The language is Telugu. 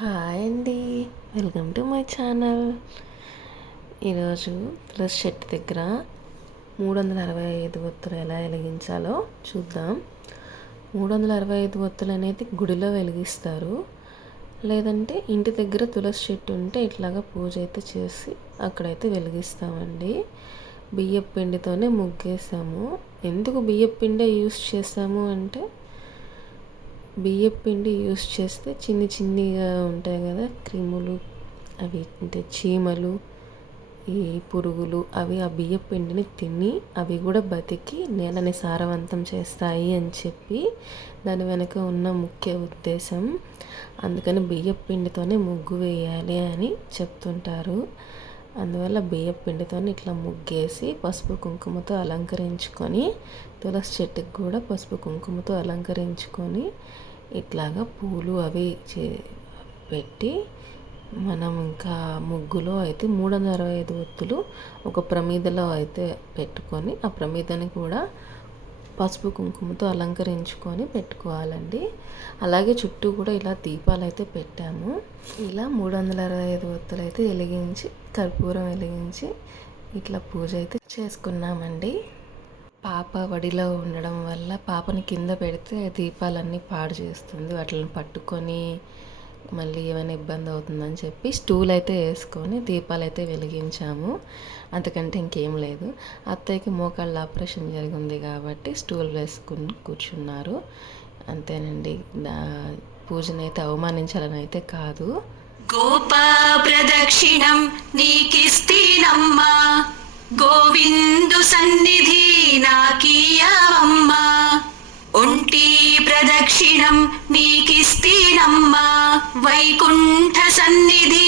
హాయ్ అండి, వెల్కమ్ టు మై ఛానల్. ఈరోజు తులసి చెట్టు దగ్గర 365 ఒత్తులు ఎలా వెలిగించాలో చూద్దాం. 365 ఒత్తులు అనేది గుడిలో వెలిగిస్తారు, లేదంటే ఇంటి దగ్గర తులసి చెట్టు ఉంటే ఇట్లాగా పూజ అయితే చేసి అక్కడైతే వెలిగిస్తామండి. బియ్యపు పిండితోనే ముగ్గేసాము. ఎందుకు బియ్యపు పిండే యూస్ చేసాము అంటే, బియ్యపు పిండి యూస్ చేస్తే చిన్నగా ఉంటాయి కదా క్రిములు, అవి అంటే చీమలు, ఈ పురుగులు, అవి ఆ బియ్యపు పిండిని తిని అవి కూడా బతికి నేలని సారవంతం చేస్తాయి అని చెప్పి దాని వెనుక ఉన్న ముఖ్య ఉద్దేశం. అందుకని బియ్యపు పిండితోనే ముగ్గు వేయాలి అని చెప్తుంటారు. అందువల్ల బియ్యపు పిండితో ఇట్లా ముగ్గేసి పసుపు కుంకుమతో అలంకరించుకొని, తులసి చెట్టుకి కూడా పసుపు కుంకుమతో అలంకరించుకొని ఇట్లాగా పూలు అవి పెట్టి మనం ఇంకా ముగ్గులో అయితే 365 ఒత్తులు ఒక ప్రమిదలో అయితే పెట్టుకొని, ఆ ప్రమిదని కూడా పసుపు కుంకుమతో అలంకరించుకొని పెట్టుకోవాలండి. అలాగే చుట్టూ కూడా ఇలా దీపాలు అయితే పెట్టాము. ఇలా 365 ఒత్తులు అయితే వెలిగించి, కర్పూరం వెలిగించి ఇట్లా పూజ అయితే చేసుకున్నామండి. పాప వడిలో ఉండడం వల్ల పాపని కింద పెడితే దీపాలన్నీ పాడు చేస్తుంది, వాటిని పట్టుకొని మళ్ళీ ఏమైనా ఇబ్బంది అవుతుందని చెప్పి స్టూల్ అయితే వేసుకొని దీపాలు అయితే వెలిగించాము. అంతకంటే ఇంకేం లేదు. అత్తయ్యకి మోకాళ్ళ ఆపరేషన్ జరిగింది కాబట్టి స్టూల్ వేసుకుని కూర్చున్నారు, అంతేనండి. పూజనైతే అవమానించాలని అయితే కాదు. గోపా ప్రదక్షిణం నీకిస్తీనమ్మా, గోవిందు సన్నిధి నాకీయవమ్మా. ఒంటి ప్రదక్షిణం నీకిస్తీనమ్మా, వైకుంఠ సన్నిధి